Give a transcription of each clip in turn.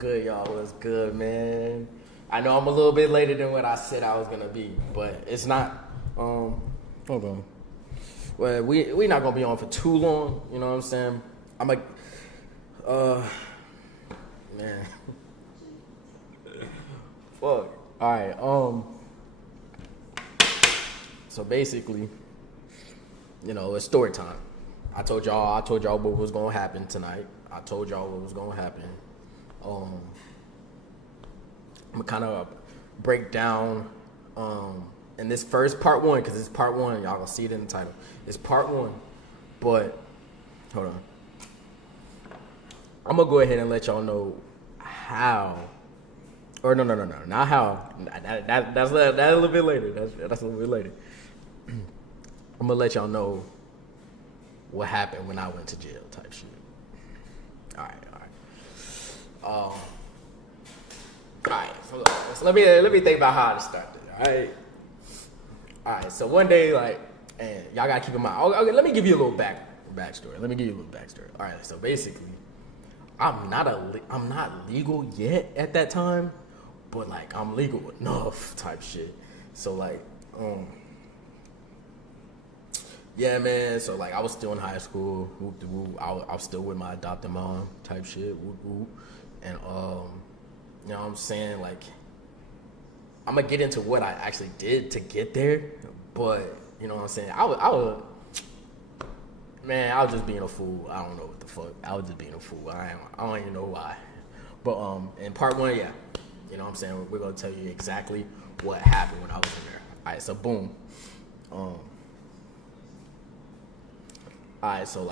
Good, y'all. What's good, man? I know I'm a little bit later than what I said I was gonna be, but it's not. Hold on. Well, we not gonna be on for too long. You know what I'm saying? I'm like, man, fuck. All right. So basically, it's story time. I told y'all what was gonna happen tonight. I told y'all what was gonna happen. I'm gonna kind of break down in this first part one, because it's part one. Y'all gonna see it in the title. It's part one, but hold on. I'm gonna go ahead and let y'all know how, or no, not how. That's a little bit later. That's a little bit later. I'm gonna let y'all know what happened when I went to jail, type shit. All right. Alright, so let me think about how to start this. Alright. So one day, and y'all gotta keep in mind. Okay, let me give you a little backstory. Alright, so basically, I'm not legal yet at that time, but I'm legal enough, type shit. So yeah, man. So I was still in high school. Whoop de whoop. I was still with my adopted mom, type shit. Whoop whoop. And you know what I'm saying? I'm gonna get into what I actually did to get there, but you know what I'm saying? I was just being a fool. I don't know what the fuck. I was just being a fool. I don't even know why. But in part one, yeah, you know what I'm saying? We're gonna tell you exactly what happened when I was in there. All right, so boom. All right, so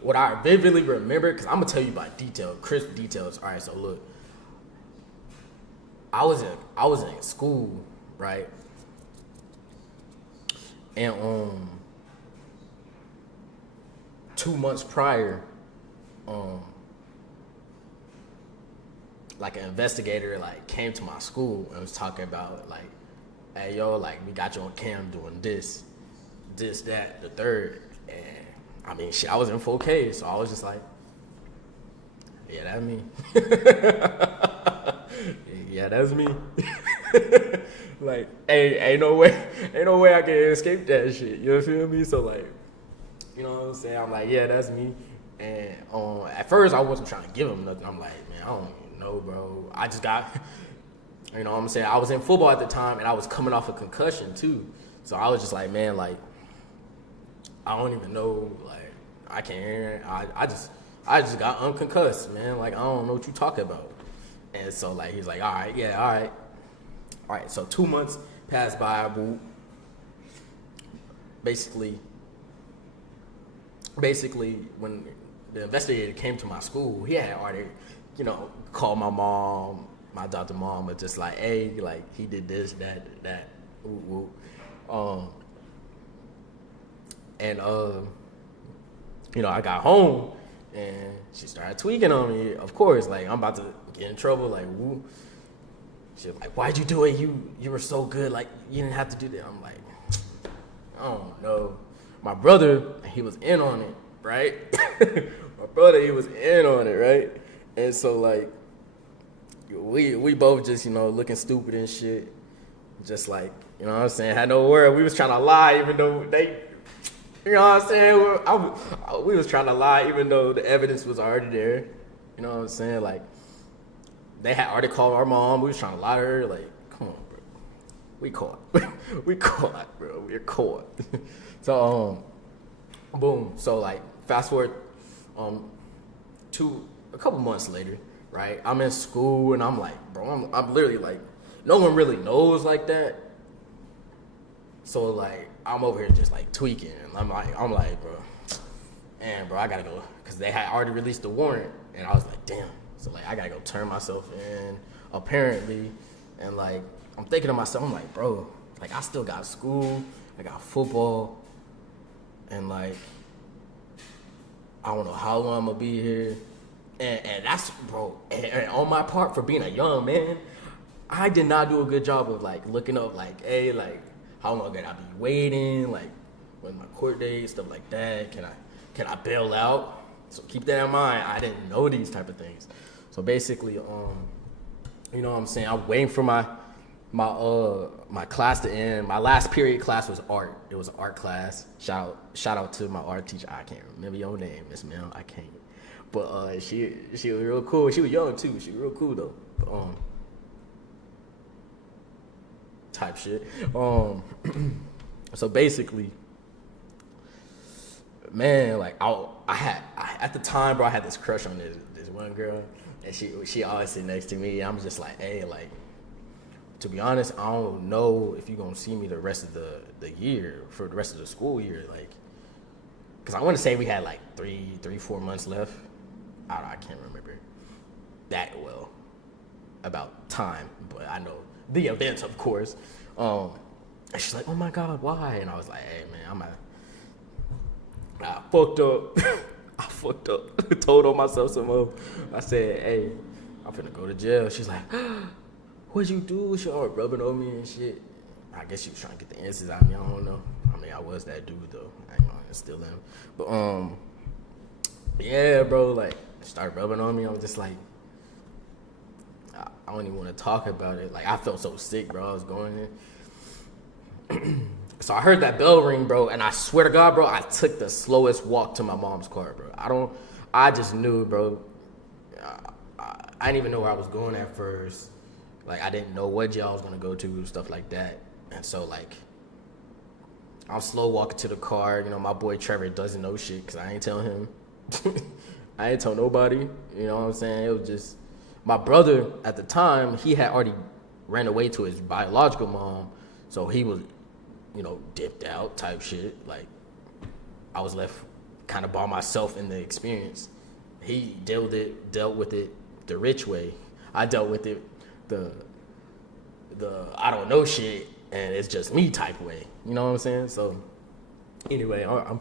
what I vividly remember, because I'm gonna tell you by crisp details. All right, so look, I was in school, right, and 2 months prior, an investigator came to my school and was talking about hey yo, we got you on cam doing this, that, the third, and I mean, shit, I was in 4K, so I was just yeah, that's me. Yeah, that's me. Ain't no way I can escape that shit. You feel me? So you know what I'm saying? I'm yeah, that's me. And at first I wasn't trying to give him nothing. I'm man, I don't even know, bro. I just got, you know what I'm saying? I was in football at the time, and I was coming off a concussion too. So I was just man, I don't even know, I can't. I just got unconcussed, man. I don't know what you talking about. And so he's all right, yeah, all right. So 2 months passed by. Basically, when the investigator came to my school, he had already, called my mom, my adopted mom, but just hey, he did this, that, ooh. And I got home and she started tweaking on me. Of course, I'm about to get in trouble. Woo. She was "Why'd you do it? You were so good. You didn't have to do that." I'm I don't know. My brother, he was in on it, right? Right? And so we both just looking stupid and shit. Just you know what I'm saying? Had no word. We was trying to lie, even though they. You know what I'm saying? We was trying to lie even though the evidence was already there. You know what I'm saying? They had already called our mom. We was trying to lie to her. Come on, bro. We caught. We caught, bro. We're caught. So, boom. So, fast forward to a couple months later, right? I'm in school, and I'm bro, I'm literally no one really knows that. So, I'm over here just tweaking. And I'm bro, man, bro, I gotta go. Because they had already released the warrant. And I was damn. So, I gotta go turn myself in, apparently. And, I'm thinking to myself, I'm bro, I still got school. I got football. And, I don't know how long I'm gonna be here. And that's, bro, and on my part for being a young man, I did not do a good job of, looking up, hey, how long can I be waiting? When my court date, stuff like that. Can I bail out? So keep that in mind. I didn't know these type of things. So basically, you know what I'm saying? I'm waiting for my class to end. My last period class was art. It was an art class. Shout out to my art teacher. I can't remember your name, Miss Mel. I can't. But she was real cool. She was young too. She was real cool though. Type shit. So basically, man, like I had at the time, bro, I had this crush on this one girl, and she always sit next to me. I'm just like, hey, like, to be honest, I don't know if you're gonna see me the rest of the year, for the rest of the school year, like, cause I want to say we had like 4 months left. I can't remember that well about time, but I know the events, of course. And she's like, oh my God, why? And I was like, hey man, I fucked up. I fucked up. Told on myself some more. I said, hey, I'm finna go to jail. She's like, what'd you do? She all rubbing on me and shit. I guess she was trying to get the answers out of me. I don't know. I mean, I was that dude though. I ain't gonna still am. But yeah, bro, like, started rubbing on me. I was just like, I don't even want to talk about it. Like, I felt so sick, bro. I was going in. So I heard that bell ring, bro, and I swear to God, bro, I took the slowest walk to my mom's car, bro. I just knew, bro. I didn't even know where I was going at first. Like, I didn't know what jail I was going to go to, stuff like that. And so, like, I'm slow walking to the car. You know, my boy Trevor doesn't know shit because I ain't telling him. I ain't tell nobody. You know what I'm saying? It was just, my brother at the time, he had already ran away to his biological mom. So he was, you know, dipped out type shit. Like, I was left kind of by myself in the experience. He dealt with it the rich way. I dealt with it the I don't know shit, and it's just me type way. You know what I'm saying? So anyway, I'm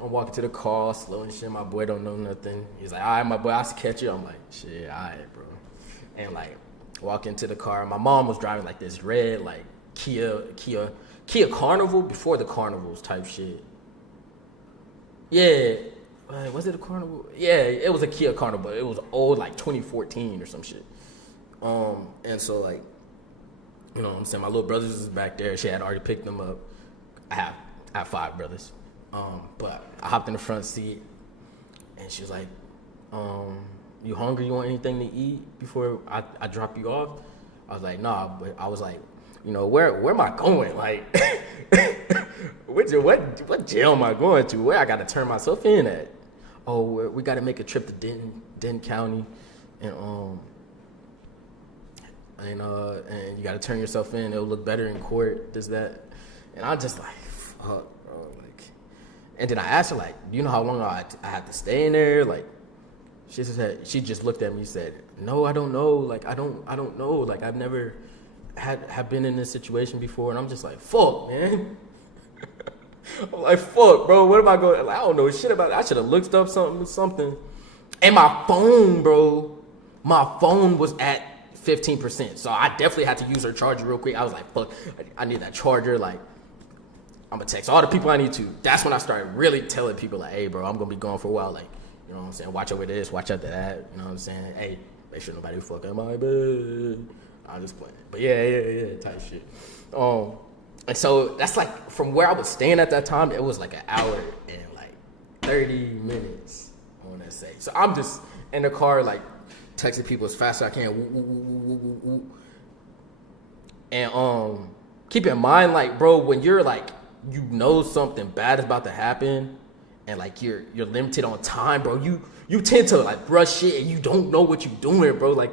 walking to the car, slow and shit. My boy don't know nothing. He's like, all right, my boy, I should catch you. I'm like, shit, all right, bro. And like, walk into the car. My mom was driving like this red, like Kia Carnival before the Carnivals type shit. Yeah, was it a Carnival? Yeah, it was a Kia Carnival. It was old, like 2014 or some shit. And so like, you know what I'm saying? My little brothers was back there. She had already picked them up. I have 5 brothers. But I hopped in the front seat, and she was like, you hungry? You want anything to eat before I drop you off? I was like, nah, but I was like, you know, where am I going? Like, what jail am I going to? Where I got to turn myself in at? Oh, we got to make a trip to Denton County, and you got to turn yourself in. It'll look better in court, this, that. And I just like, fuck, bro. Like, and then I asked her, like, do you know how long I had to stay in there? Like, she just looked at me and said, no, I don't know. Like, I don't know. Like, I've never have been in this situation before. And I'm just like, fuck, man. I'm like, fuck, bro. What am I going? Like, I don't know shit about it. I should have looked up something. And my phone, bro. My phone was at 15%. So I definitely had to use her charger real quick. I was like, fuck, I need that charger. Like, I'm gonna text all the people I need to. That's when I started really telling people, like, hey, bro, I'm gonna be gone for a while. Like, you know what I'm saying? Watch over this, watch out to that. You know what I'm saying? Hey, make sure nobody fuck in my bed. I'm just playing. But yeah, type shit. And so that's like, from where I was staying at that time, it was like an hour and like 30 minutes, I want to say. So I'm just in the car, like, texting people as fast as I can. And keep in mind, like, bro, when you're like, you know something bad is about to happen, and like you're limited on time, bro, you tend to like rush shit, and you don't know what you're doing, bro. Like,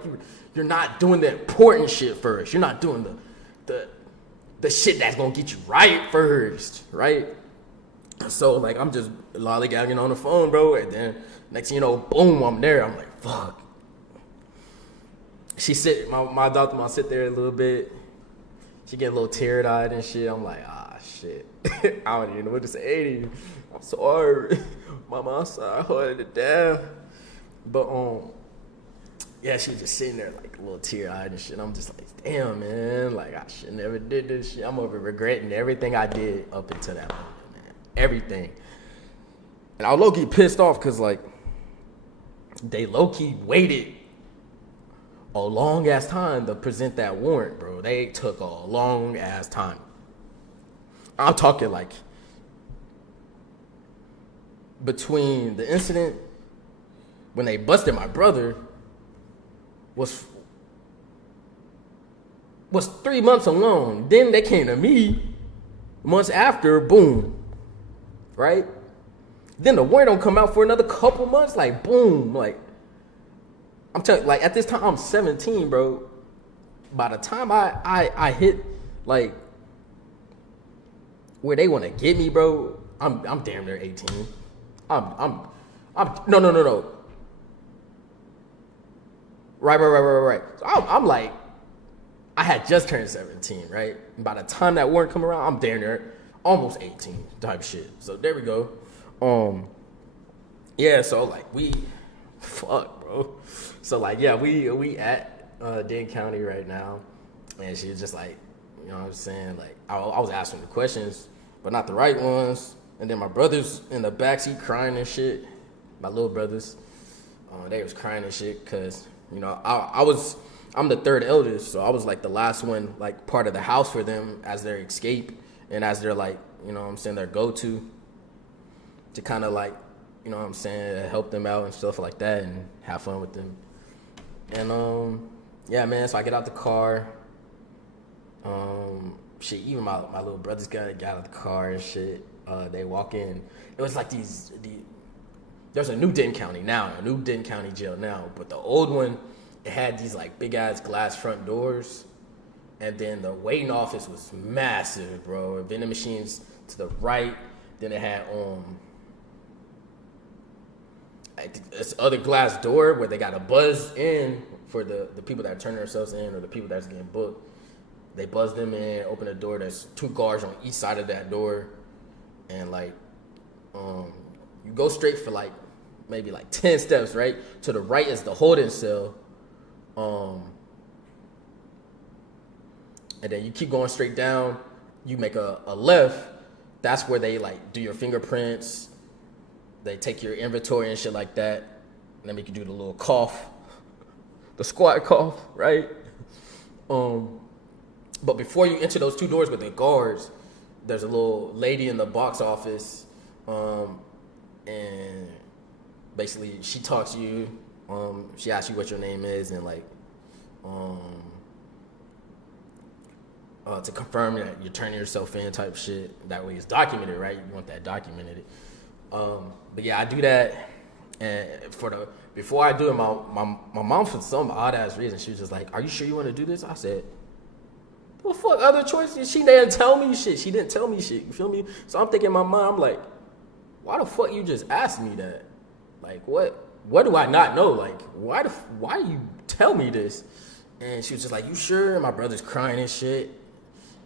you're not doing the important shit first. You're not doing the shit that's gonna get you right first, right? So like, I'm just lollygagging on the phone, bro, and then next thing you know, boom, I'm there. I'm like, fuck. My doctor mom sit there a little bit. She get a little teary-eyed and shit. I'm like, shit. I don't even know what to say to you. I'm sorry. Mama, I'm sorry. I hold it down. But, yeah, she was just sitting there like a little teary-eyed and shit. I'm just like, damn, man. Like, I should never did this shit. I'm over regretting everything I did up until that moment, man. Everything. And I was low-key pissed off because, like, they low-key waited a long ass time to present that warrant, bro. They took a long ass time. I'm talking like between the incident when they busted my brother was 3 months alone. Then they came to me months after, boom, right? Then the warrant don't come out for another couple months, like boom, like I'm telling, like at this time I'm 17, bro. By the time I hit like where they want to get me, bro, I'm damn near 18. I'm no. Right. So I'm like, I had just turned 17, right? And by the time that warrant come around, I'm damn near almost 18 type shit. So there we go. Yeah, so like fuck, bro. So like, yeah, we at Denton County right now, and she was just like, you know what I'm saying? Like, I was asking the questions, but not the right ones. And then my brothers in the backseat crying and shit. My little brothers, they was crying and shit because, you know, I'm the third eldest, so I was like the last one, like part of the house for them as their escape and as their like, you know what I'm saying, their go-to to kind of like, you know what I'm saying, help them out and stuff like that and have fun with them. And yeah, man, so I get out the car. Shit, even my little brothers got out of the car and shit. They walk in. It was like there's a new Denton County now, a new Denton County jail now, but the old one, it had these like big ass glass front doors, and then the waiting office was massive, bro. Vending machines to the right. Then it had this other glass door where they got a buzz in for the people that are turning themselves in or the people that's getting booked. They buzz them in, open the door. There's 2 guards on each side of that door, and like you go straight for like maybe like 10 steps, right? To the right is the holding cell. And then you keep going straight down, you make a left, that's where they like do your fingerprints, they take your inventory and shit like that, and then make you do the little cough, the squat cough, right? But before you enter those 2 doors with the guards, there's a little lady in the box office, and basically she talks to you, she asks you what your name is and like, to confirm that you're turning yourself in type shit. That way it's documented, right? You want that documented. But yeah, I do that, and before I do it, my mom, for some odd ass reason, she was just like, "Are you sure you want to do this?" I said, "What the fuck other choices?" She didn't tell me shit. You feel me? So I'm thinking in my mind, I'm like, why the fuck you just asked me that? Like, what do I not know? Like, why you tell me this? And she was just like, "You sure?" And my brother's crying and shit.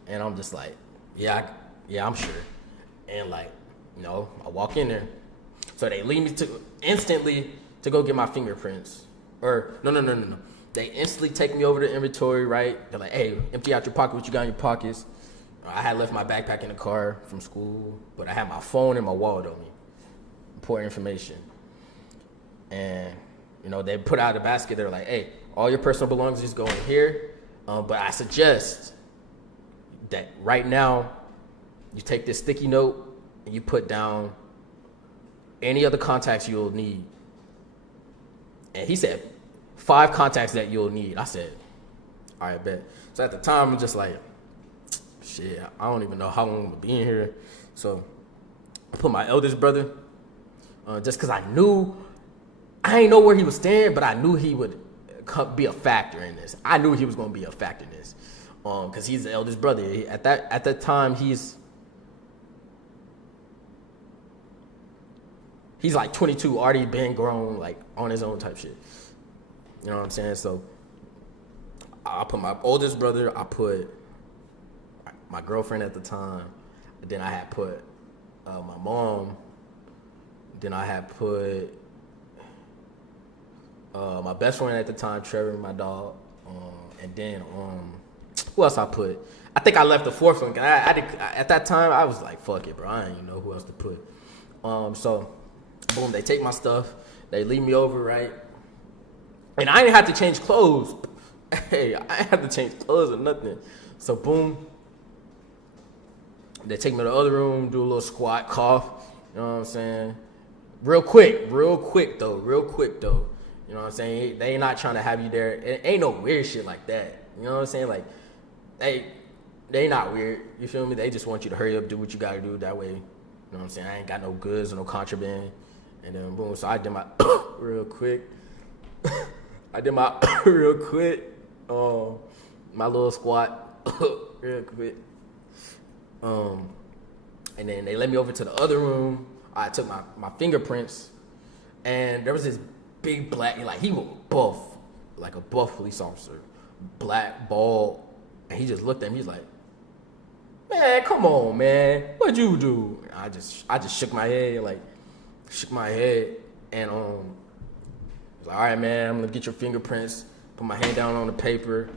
And I'm just like, yeah, I'm sure. And like, you know, I walk in there. So they lead me instantly to go get my fingerprints. Or, no. They instantly take me over to inventory, right? They're like, "Hey, empty out your pocket, what you got in your pockets." I had left my backpack in the car from school, but I had my phone and my wallet on me. Important information. And, you know, they put out a basket. They're like, "Hey, all your personal belongings go in here. But I suggest that right now you take this sticky note and you put down any other contacts you'll need." And he said 5 contacts that you'll need. I said, all right, bet. So at the time, I'm just like, shit, I don't even know how long I'm gonna be in here. So I put my eldest brother, just because I ain't know where he was staying, but I knew he would be a factor in this. I knew he was gonna be a factor in this, because he's the eldest brother. At that time, he's like 22, already been grown, like on his own type shit. You know what I'm saying? So I put my oldest brother, I put my girlfriend at the time, then I had put my mom, then I had put my best friend at the time, Trevor, my dog, and then who else I put? I think I left the 4th one. At that time, I was like, fuck it, bro. I didn't even know who else to put. So, boom, they take my stuff. They lead me over, right? And I didn't have to change clothes. Hey, I ain't have to change clothes or nothing. So boom, they take me to the other room, do a little squat, cough. You know what I'm saying? Real quick though. You know what I'm saying? They ain't not trying to have you there. It ain't no weird shit like that. You know what I'm saying? Like, they not weird. You feel me? They just want you to hurry up, do what you gotta do. That way, you know what I'm saying? I ain't got no goods or no contraband. And then boom, so I did my real quick. My little squat real quick. And then they let me over to the other room. I took my fingerprints, and there was this big black, like he was buff, like a buff police officer, black, bald, and he just looked at me. He's like, "Man, come on, man, what'd you do?" And I just shook my head, and I was like, "All right, man, I'm gonna get your fingerprints." Put my hand down on the paper,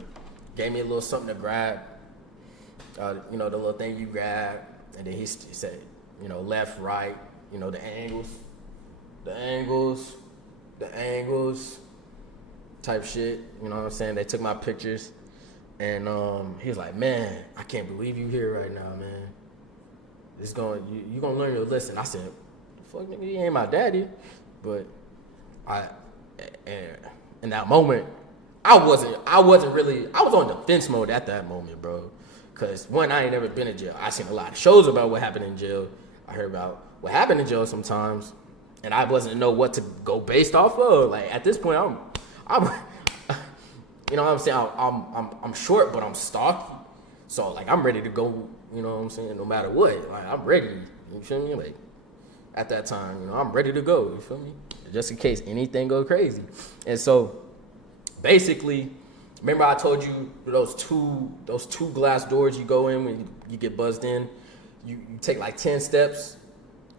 gave me a little something to grab, the little thing you grab, and then he said, left, right, the angles, type shit. You know what I'm saying? They took my pictures, and he was like, "Man, I can't believe you here right now, man. You gonna learn your lesson." I said, "Fuck, nigga, you ain't my daddy," but in that moment, I was on defense mode at that moment, bro. Cause one, I ain't never been in jail. I seen a lot of shows about what happened in jail. I heard about what happened in jail sometimes, and I wasn't know what to go based off of. Like at this point, I'm you know what I'm saying? I'm short, but I'm stocky. So like I'm ready to go. You know what I'm saying? No matter what, like I'm ready. You feel me? Like at that time, I'm ready to go. You feel me? Just in case anything go crazy. And so basically, remember I told you those two glass doors you go in when you get buzzed in. You take like 10 steps,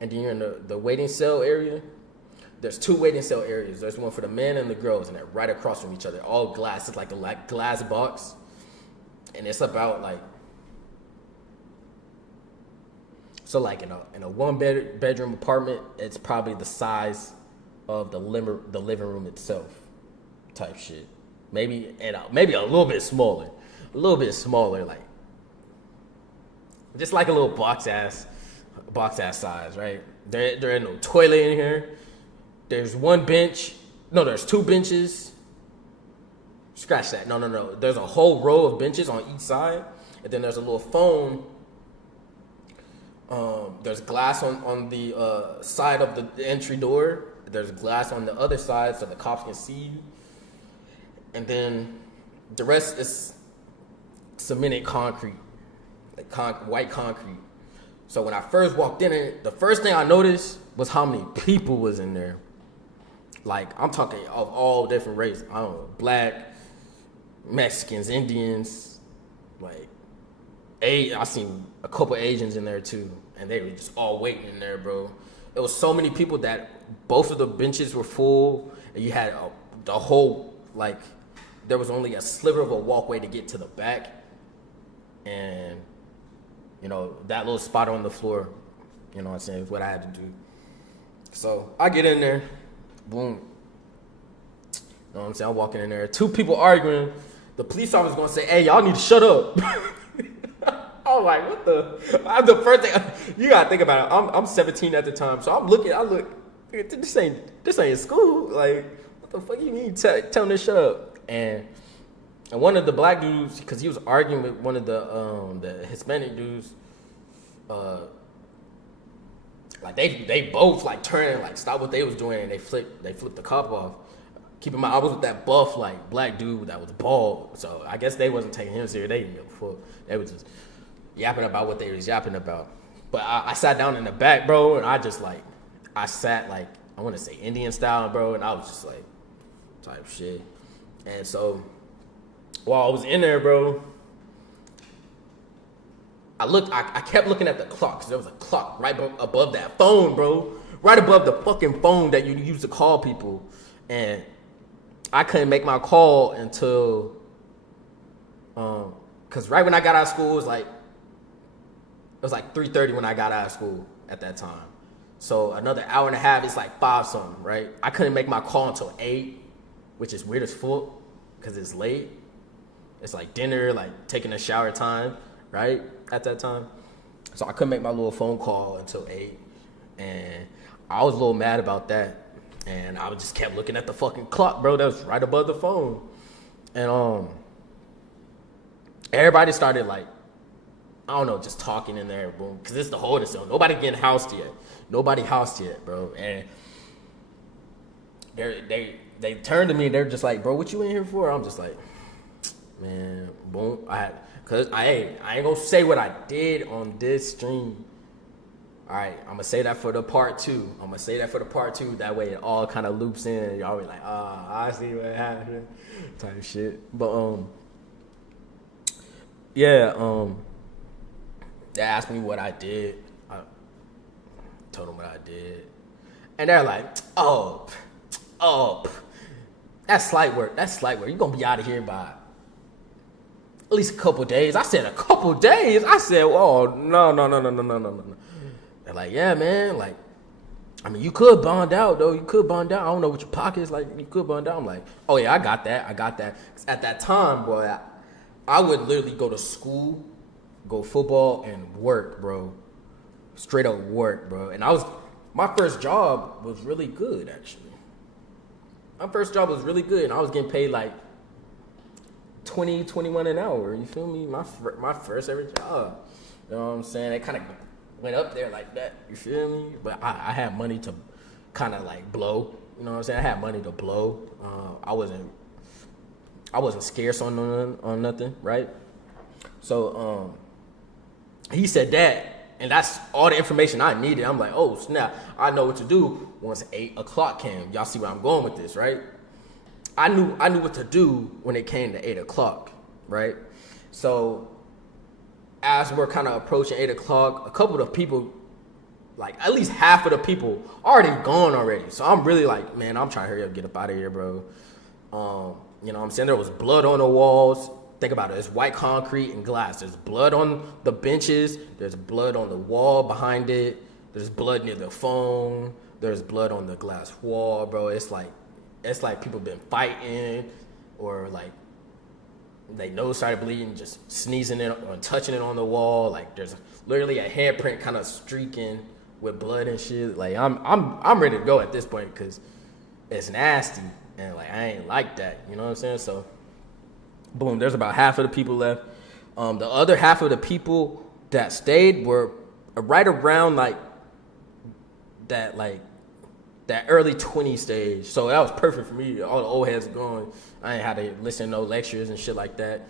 and then you're in the waiting cell area. There's two waiting cell areas. There's one for the men and the girls, and they're right across from each other. All glass. It's like a glass box, and it's about like like in a one bedroom apartment, it's probably the size of the living room itself, type shit. Maybe a little bit smaller, like just like a little box ass size, right? There ain't no toilet in here. There's one bench. No, there's two benches. Scratch that. No. There's a whole row of benches on each side, and then there's a little phone. There's glass on the side of the entry door. There's glass on the other side so the cops can see you. And then the rest is cemented concrete, like white concrete. So when I first walked in it, the first thing I noticed was how many people was in there. Like I'm talking of all different races. I don't know, black, Mexicans, Indians, like I seen a couple Asians in there too, and they were just all waiting in there, bro. It was so many people that both of the benches were full, and you had the whole like. There was only a sliver of a walkway to get to the back, and that little spot on the floor, you know what I'm saying, is what I had to do. So I get in there, boom. You know what I'm saying? I'm walking in there. Two people arguing. The police officer's gonna say, "Hey, y'all need to shut up." I'm like, what the? I'm the first thing you gotta think about it. I'm 17 at the time, so I look. This ain't school. Like, what the fuck you mean? Tell them to shut up. And one of the black dudes, because he was arguing with one of the Hispanic dudes, like they both like turned and like stopped what they was doing, and they flipped the cop off. Keep in mind, I was with that buff like black dude that was bald, so I guess they wasn't taking him serious. They didn't give a fuck. They was just yapping about what they was yapping about. But I sat down in the back, bro, and I sat like I want to say Indian style, bro, and I was just like type shit. And so, while I was in there, bro, I kept looking at the clock, because there was a clock right above that phone, bro. Right above the fucking phone that you use to call people. And I couldn't make my call until, because right when I got out of school, it was like 3:30 when I got out of school at that time. So another hour and a half, it's like 5 something, right? I couldn't make my call until 8, which is weird as fuck, because it's late. it's like dinner, like taking a shower time, right? At that time. So I couldn't make my little phone call until 8. And I was a little mad about that. And I just kept looking at the fucking clock, bro. That was right above the phone. And everybody started like, I don't know, just talking in there, boom. Cause it's the holding cell. Nobody getting housed yet. Nobody housed yet, bro. And they turned to me. They're just like, bro, what you in here for? I'm just like, man, boom. Cause I ain't gonna say what I did on this stream. All right, I'm gonna say that for the part 2. That way it all kind of loops in. Y'all be like, I see what happened, type shit. But yeah, they asked me what I did. I told them what I did, and they're like, oh, that's slight work. You gonna be out of here by at least a couple days. I said a couple days. I said, oh no. They're like, yeah, man. Like, I mean, you could bond out though. I don't know what your pocket's like. You could bond out. I'm like, oh yeah, I got that. 'Cause at that time, boy, I would literally go to school, go football, and work, bro. Straight up work, bro. And my first job was really good, actually. My first job was really good, and I was getting paid like 20, 21 an hour. You feel me? My first ever job. You know what I'm saying? It kind of went up there like that. You feel me? But I had money to kind of like blow. You know what I'm saying? I had money to blow. I wasn't scarce on nothing, right? So he said that, and that's all the information I needed. I'm like, oh snap, I know what to do once 8 o'clock came. Y'all see where I'm going with this, right? I knew what to do when it came to 8 o'clock, right? So as we're kind of approaching 8 o'clock, a couple of the people, like at least half of the people, already gone already. So I'm really like, man, I'm trying to hurry up, get up out of here, bro. You know what I'm saying? There was blood on the walls. Think about it. It's white concrete and glass. There's blood on the benches. There's blood on the wall behind it. There's blood near the phone. There's blood on the glass wall, bro. It's like people been fighting, or like they nose started bleeding, just sneezing it or touching it on the wall. Like there's literally a handprint kind of streaking with blood and shit. Like I'm ready to go at this point because it's nasty and like I ain't like that. You know what I'm saying? So boom, there's about half of the people left. The other half of the people that stayed were right around like that early 20 stage. So that was perfect for me. All the old heads gone. I ain't had to listen to no lectures and shit like that.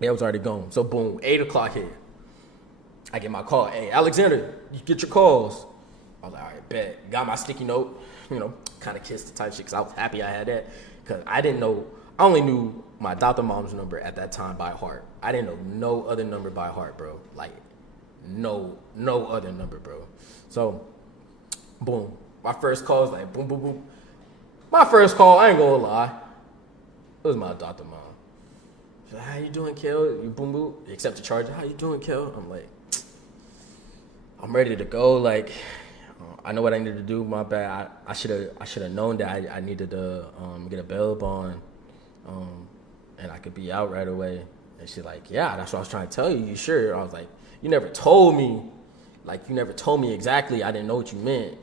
They was already gone. So boom, 8 o'clock hit. I get my call. Hey, Alexander, you get your calls. I was like, all right, bet. Got my sticky note, kind of kissed the type shit because I was happy I had that. Because I only knew my adopted mom's number at that time by heart. I didn't know no other number by heart, bro. Like, no other number, bro. So, boom. My first call was like, boom, boom, boom. My first call, I ain't gonna lie, it was my adopted mom. She's like, how you doing, Kel? You boom, boom. Accept the charger. How you doing, Kel? I'm like, I'm ready to go. Like, I know what I need to do. My bad. I should have known that I needed to get a bail bond, and I could be out right away. And she's like, yeah, that's what I was trying to tell you. You sure? I was like, you never told me. Like, you never told me exactly. I didn't know what you meant.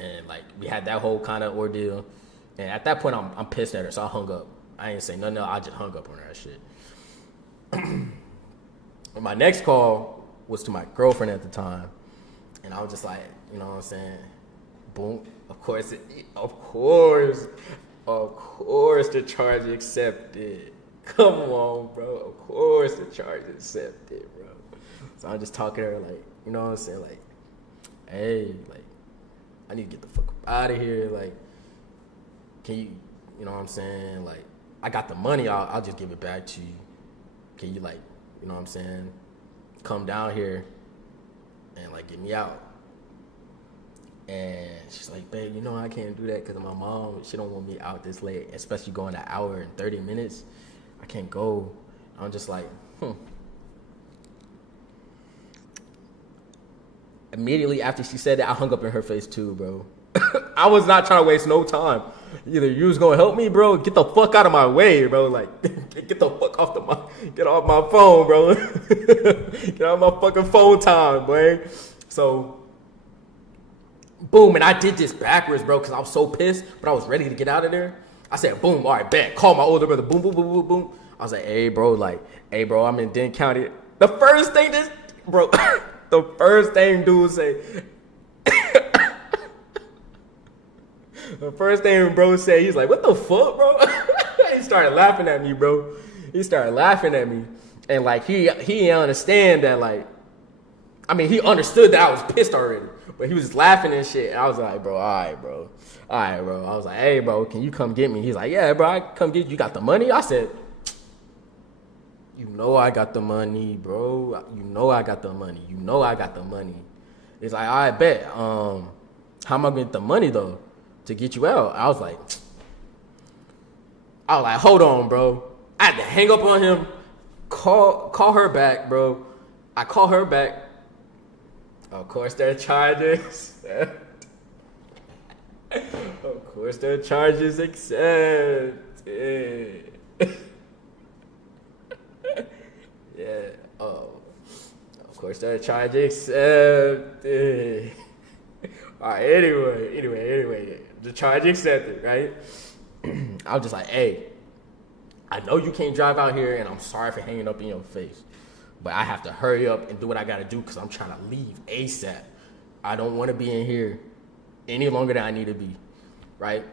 And like, we had that whole kind of ordeal. And at that point, I'm pissed at her, so I hung up. I ain't say nothing else. I just hung up on her and shit. My next call was to my girlfriend at the time. And I was just like, you know what I'm saying? Boom. Of course, the charge accepted. Come on, bro. Of course the charge accepted, bro. So I'm just talking to her like, you know what I'm saying? Like, hey, like, I need to get the fuck out of here. Like, can you know what I'm saying? Like, I got the money. I'll just give it back to you. Can you, like, you know what I'm saying? Come down here and like get me out. And she's like, babe, you know I can't do that because my mom, she don't want me out this late, especially going an hour and 30 minutes. I can't go. I'm just like, Immediately after she said that, I hung up in her face too, bro. I was not trying to waste no time. Either you was gonna help me, bro. Get the fuck out of my way, bro. Like, get the fuck get off my phone, bro. Get off my fucking phone time, boy. So, boom, and I did this backwards, bro, because I was so pissed, but I was ready to get out of there. I said, boom, all right, bet. Call my older brother, boom, boom, boom, boom, boom. I was like, hey, bro, I'm in Dent County. The first thing dude say. The first thing bro said, he's like, what the fuck, bro? He started laughing at me, bro. He started laughing at me. And like, he didn't understand that, like, I mean, he understood that I was pissed already. But he was just laughing and shit. And I was like, bro, all right, bro. I was like, hey, bro, can you come get me? He's like, yeah, bro, I can come get you. You got the money? I said, you know I got the money, bro. You know I got the money. He's like, all right, bet. How am I going to get the money, though, to get you out? I was like, hold on, bro. I had to hang up on him, call her back, bro. I call her back. Of course, there are charges. Of course, there are charges accepted. Yeah. Oh. Of course, there are charges accepted. All right. Anyway, the charge accepted, right? I was just like, hey, I know you can't drive out here, and I'm sorry for hanging up in your face, but I have to hurry up and do what I got to do because I'm trying to leave ASAP. I don't want to be in here any longer than I need to be, right?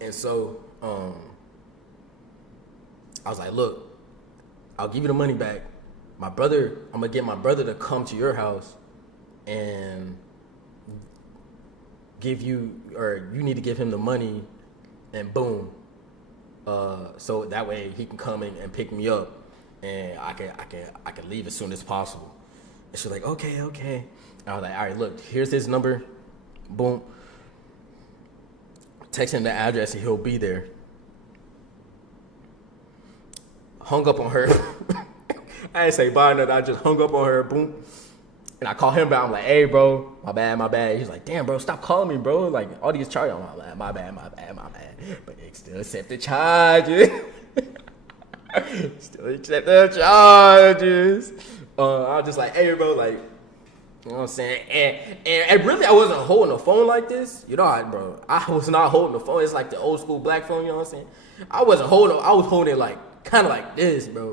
And so I was like, look, I'll give you the money back. I'm going to get my brother to come to your house and give you, or you need to give him the money, and boom. So that way he can come in and pick me up, and I can leave as soon as possible. And she's like, okay. And I was like, all right, look, here's his number. Boom. Text him the address and he'll be there. Hung up on her. I didn't say bye, nothing. I just hung up on her. Boom. And I call him back. I'm like, hey, bro, my bad. He's like, damn, bro, stop calling me, bro. Like, all these charges. I'm like, my bad. But they still accept the charges. I was just like, hey, bro, like, you know what I'm saying? And really, I wasn't holding a phone like this. You know, bro, I was not holding the phone. It's like the old school black phone, you know what I'm saying? I was holding it like, kind of like this, bro.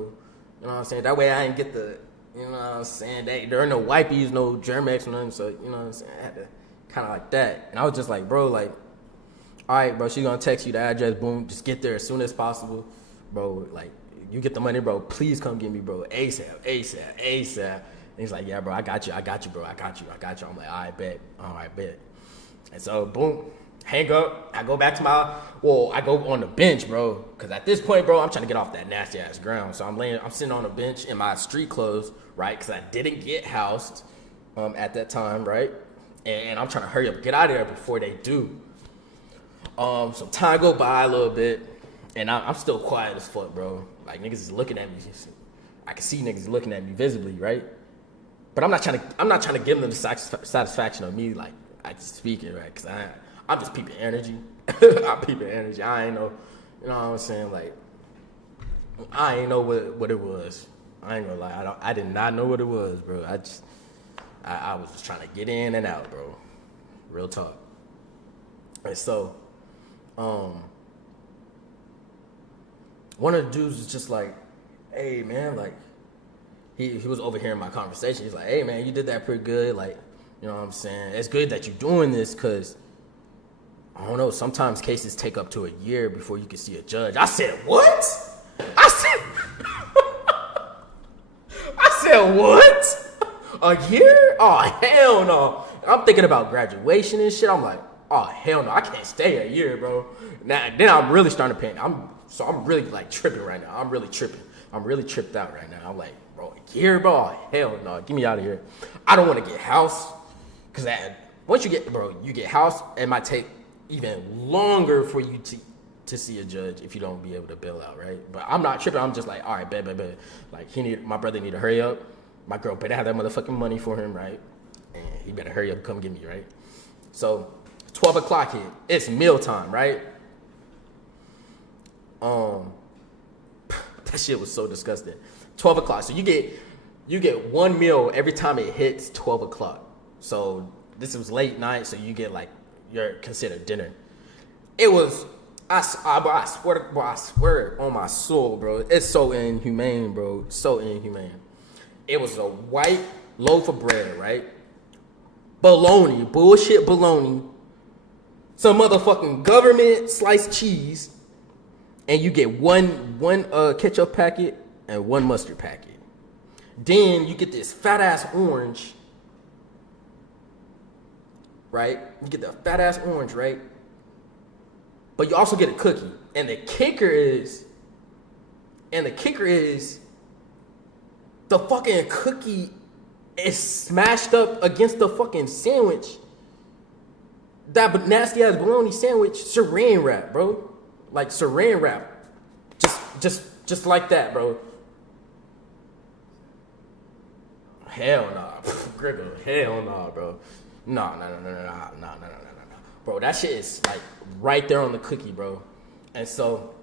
You know what I'm saying? That way I didn't get the, you know what I'm saying? There are no wipes, no Germex or nothing. So, you know what I'm saying? I had to kind of like that. And I was just like, bro, like, all right, bro, she's going to text you the address. Boom, just get there as soon as possible. Bro, like, you get the money, bro. Please come get me, bro. ASAP. And he's like, yeah, bro, I got you, bro. I got you. I'm like, all right, bet. And so, boom, hang up. I go back to I go on the bench, bro. Because at this point, bro, I'm trying to get off that nasty-ass ground. So I'm sitting on the bench in my street clothes, right? Because I didn't get housed at that time, right? And I'm trying to hurry up, get out of there before they do. So time go by a little bit, and I'm still quiet as fuck, bro. Like, niggas is looking at me. I can see niggas looking at me visibly, right? But I'm not trying to give them the satisfaction of me, like, actually speaking, right? Because I'm just peeping energy. I'm peeping energy. I ain't know, you know what I'm saying? Like, I ain't know what it was. I ain't gonna lie. I did not know what it was, bro. I was just trying to get in and out, bro. Real talk. And so, one of the dudes was just like, hey, man, like, he was overhearing my conversation. He's like, hey, man, you did that pretty good. Like, you know what I'm saying? It's good that you're doing this because, I don't know, sometimes cases take up to a year before you can see a judge. I said, what? I said, what? A year? Oh, hell no. I'm thinking about graduation and shit. I'm like, oh, hell no. I can't stay a year, bro. Then I'm really starting to panic. I'm really, like, tripping right now. I'm really tripping. I'm really tripped out right now. I'm like, bro, a year, bro? Oh, hell no. Get me out of here. I don't want to get housed. Because once you get housed, it might take even longer for you to see a judge if you don't be able to bail out, right? But I'm not tripping. I'm just like, all right, bet. Like, my brother need to hurry up. My girl better have that motherfucking money for him, right? And he better hurry up and come get me, right? So 12 o'clock hit. It's mealtime, right? That shit was so disgusting. 12 o'clock. So you get one meal every time it hits 12 o'clock. So this was late night, so you get like your considered dinner. It was, I swear on my soul, bro. It's so inhumane, bro. So inhumane. It was a white loaf of bread, right? Bologna, bullshit bologna. Some motherfucking government sliced cheese. And you get one ketchup packet and one mustard packet. Then you get this fat ass orange, right? You get the fat ass orange, right? But you also get a cookie. And the kicker is the fucking cookie is smashed up against the fucking sandwich. That nasty ass bologna sandwich, saran wrap, bro. Like saran wrap. Just like that, bro. Hell nah. Griggle. Hell nah, bro. No. Bro, that shit is like right there on the cookie, bro. And so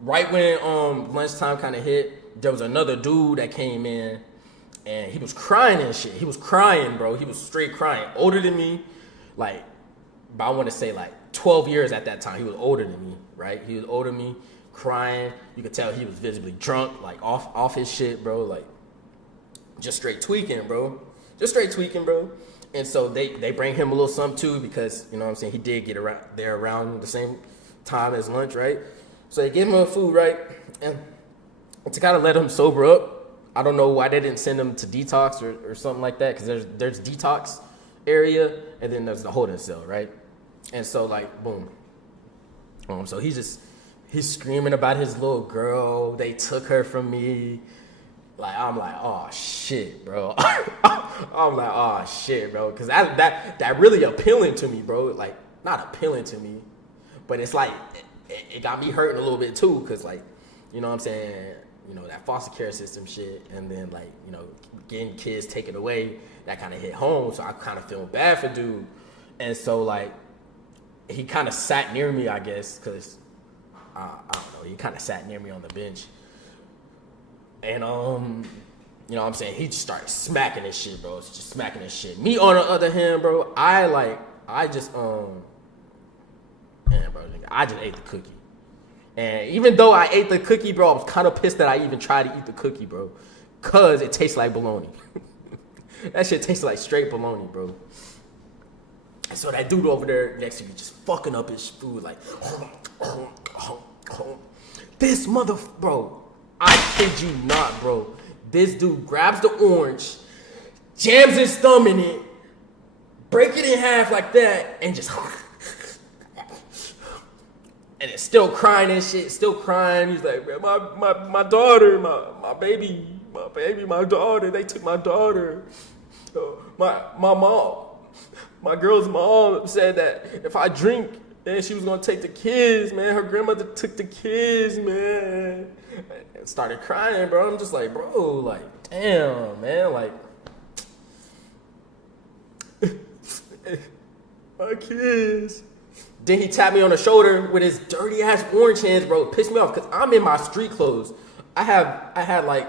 right when lunchtime kind of hit, there was another dude that came in and he was crying and shit. He was crying, bro. He was straight crying. Older than me, like, but I want to say like 12 years at that time. He was older than me, right? He was older than me, crying. You could tell he was visibly drunk, like off his shit, bro. Like, just straight tweaking, bro. And so they bring him a little something too because, you know what I'm saying, he did get around the same time as lunch, right? So they give him food, right? And to kind of let him sober up. I don't know why they didn't send him to detox or something like that, because there's detox area and then there's the holding cell, right? And so like boom. So he's screaming about his little girl. They took her from me. Like, I'm like, oh shit, bro. I'm like, oh shit, bro. Cause that really appealing to me, bro. Like, not appealing to me, but it's like it got me hurting a little bit too. Cause like, you know what I'm saying? You know, that foster care system shit, and then like, you know, getting kids taken away, that kind of hit home. So I kind of feel bad for dude. And so like, he kind of sat near me, I guess, cause I don't know, he kind of sat near me on the bench. And you know what I'm saying, he just started smacking this shit, bro. Just smacking this shit. Me on the other hand, bro, I just ate the cookie. And even though I ate the cookie, bro, I was kind of pissed that I even tried to eat the cookie, bro. Cause it tastes like bologna. That shit tastes like straight bologna, bro. And so that dude over there next to me just fucking up his food, like, this bro, I kid you not, bro. This dude grabs the orange, jams his thumb in it, break it in half like that, and just, and it's still crying and shit, still crying. He's like, man, my daughter, my baby, my daughter, they took my daughter. My mom, my girl's mom said that if I drink, then she was gonna take the kids, man. Her grandmother took the kids, man. And started crying, bro. I'm just like, bro, like, damn, man, like, my kids. Then he tapped me on the shoulder with his dirty ass orange hands, bro. It pissed me off because I'm in my street clothes. I had like,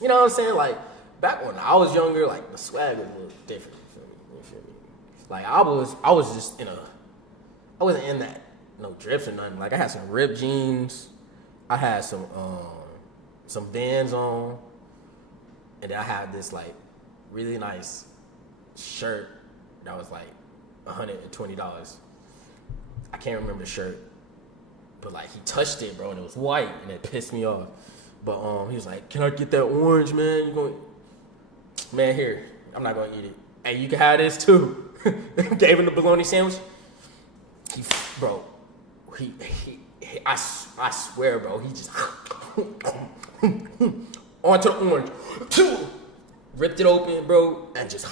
you know what I'm saying? Like, back when I was younger, like, the swag was a little different. You feel me? Like, I was just I wasn't in that, no drips or nothing. Like, I had some ripped jeans. I had some Vans on. And then I had this, like, really nice shirt that was, like, $120. I can't remember the shirt. But, like, he touched it, bro, and it was white, and it pissed me off. But he was like, can I get that orange, man? Man, here. I'm not going to eat it. Hey, you can have this, too. Gave him the bologna sandwich. I swear, bro, he just onto the orange, ripped it open, bro, and just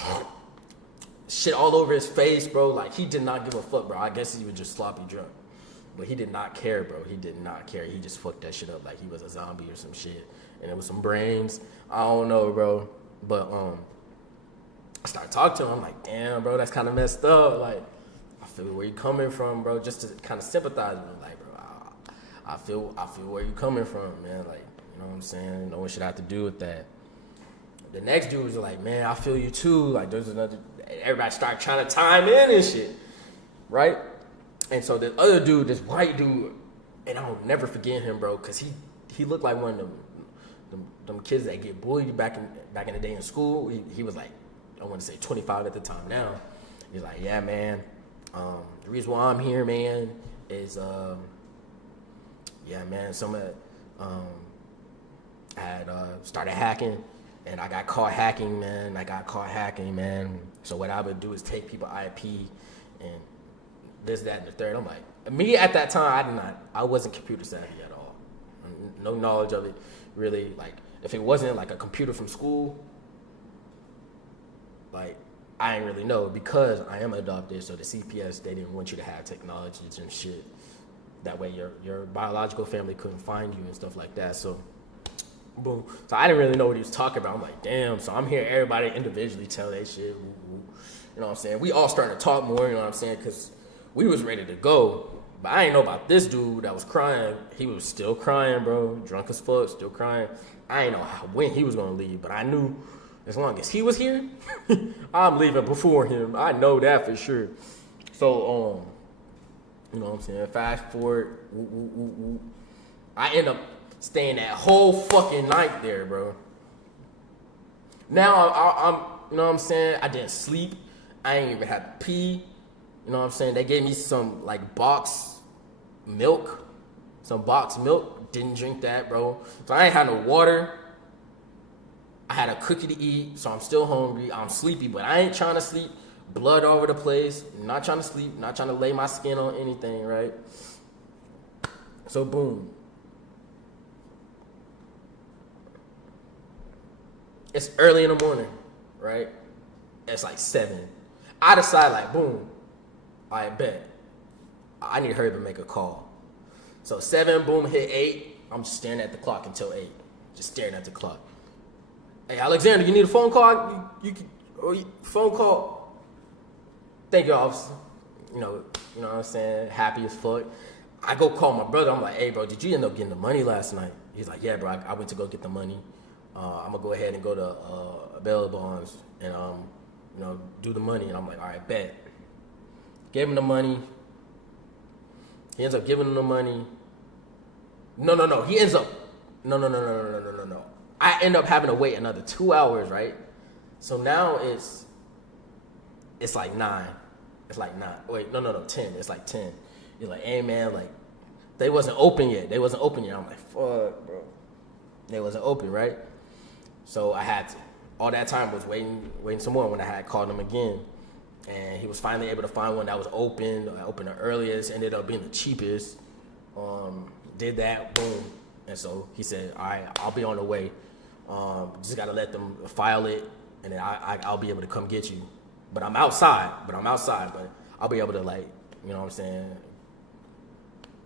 shit all over his face, bro. Like, he did not give a fuck, bro. I guess he was just sloppy drunk, but he did not care, bro. He did not care. He just fucked that shit up like he was a zombie or some shit. And it was some brains. I don't know, bro, but I started talking to him. I'm like, damn, bro, that's kind of messed up. Like, I feel where you coming from, bro, just to kind of sympathize with him. Like, bro, I feel where you coming from, man. Like, you know what I'm saying? No one should have to do with that. The next dude was like, man, I feel you too. Like, there's another. Everybody started trying to time in and shit, right? And so the other dude, this white dude, and I'll never forget him, bro, because he looked like one of them kids that get bullied back in the day in school. He was like, I want to say 25 at the time now. He's like, yeah, man. The reason why I'm here, man, is yeah, man. I had started hacking, and I got caught hacking, man. So what I would do is take people IP and this, that, and the third. I'm like, me at that time, I wasn't computer savvy at all. No knowledge of it, really. Like, if it wasn't like a computer from school, like, I didn't really know, because I am adopted. So the CPS, they didn't want you to have technologies and shit. That way your biological family couldn't find you and stuff like that. So, boom. So I didn't really know what he was talking about. I'm like, damn. So I'm hearing everybody individually tell that shit. Woo, woo. You know what I'm saying? We all starting to talk more, you know what I'm saying? Because we was ready to go. But I didn't know about this dude that was crying. He was still crying, bro. Drunk as fuck, still crying. I didn't know when he was going to leave, but I knew as long as he was here, I'm leaving before him. I know that for sure. So, you know what I'm saying? Fast forward, I end up staying that whole fucking night there, bro. Now I'm, you know what I'm saying? I didn't sleep. I ain't even had to pee. You know what I'm saying? They gave me some like box milk. Didn't drink that, bro. So I ain't had no water. I had a cookie to eat, so I'm still hungry. I'm sleepy, but I ain't trying to sleep. Blood all over the place. Not trying to sleep. Not trying to lay my skin on anything, right? So boom. It's early in the morning, right? It's like 7. I decide, like, boom. I bet. I need her to make a call. So 7, boom, hit 8. I'm just staring at the clock until 8. Just staring at the clock. Hey, Alexander, you need a phone call? Phone call. Thank you, officer. You know what I'm saying? Happy as fuck. I go call my brother. I'm like, hey, bro, did you end up getting the money last night? He's like, yeah, bro, I went to go get the money. I'm going to go ahead and go to bail bonds and, do the money. And I'm like, all right, bet. Gave him the money. He ends up giving him the money. No. He ends up, no. I end up having to wait another 2 hours, right? So now it's like 9. It's like 9. Wait, no, 10. It's like 10. You're like, hey, man, like, they wasn't open yet. I'm like, fuck, bro. They wasn't open, right? So I had to. All that time was waiting some more when I had called him again. And he was finally able to find one that was open. I opened the earliest, ended up being the cheapest. Did that, boom. And so he said, all right, I'll be on the way. Just got to let them file it, and then I'll be able to come get you. But I'm outside, but I'll be able to, like, you know what I'm saying?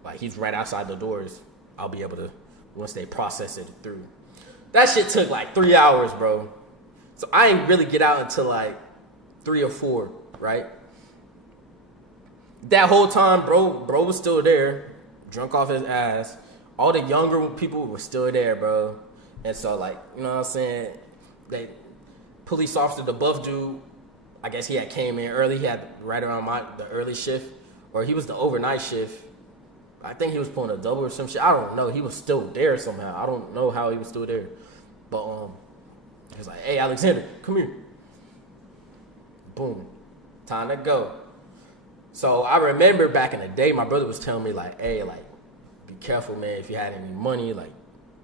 Like, he's right outside the doors. I'll be able to, once they process it through. That shit took like 3 hours, bro. So I didn't really get out until like 3 or 4, right? That whole time, bro was still there, drunk off his ass. All the younger people were still there, bro. And so, like, you know what I'm saying? They police officer, the buff dude, I guess he had came in early. He had right around the early shift, or he was the overnight shift. I think he was pulling a double or some shit. I don't know. He was still there somehow. I don't know how he was still there. But he was like, hey, Alexander, come here. Boom. Time to go. So I remember back in the day, my brother was telling me, like, hey, like, be careful, man. If you had any money, like,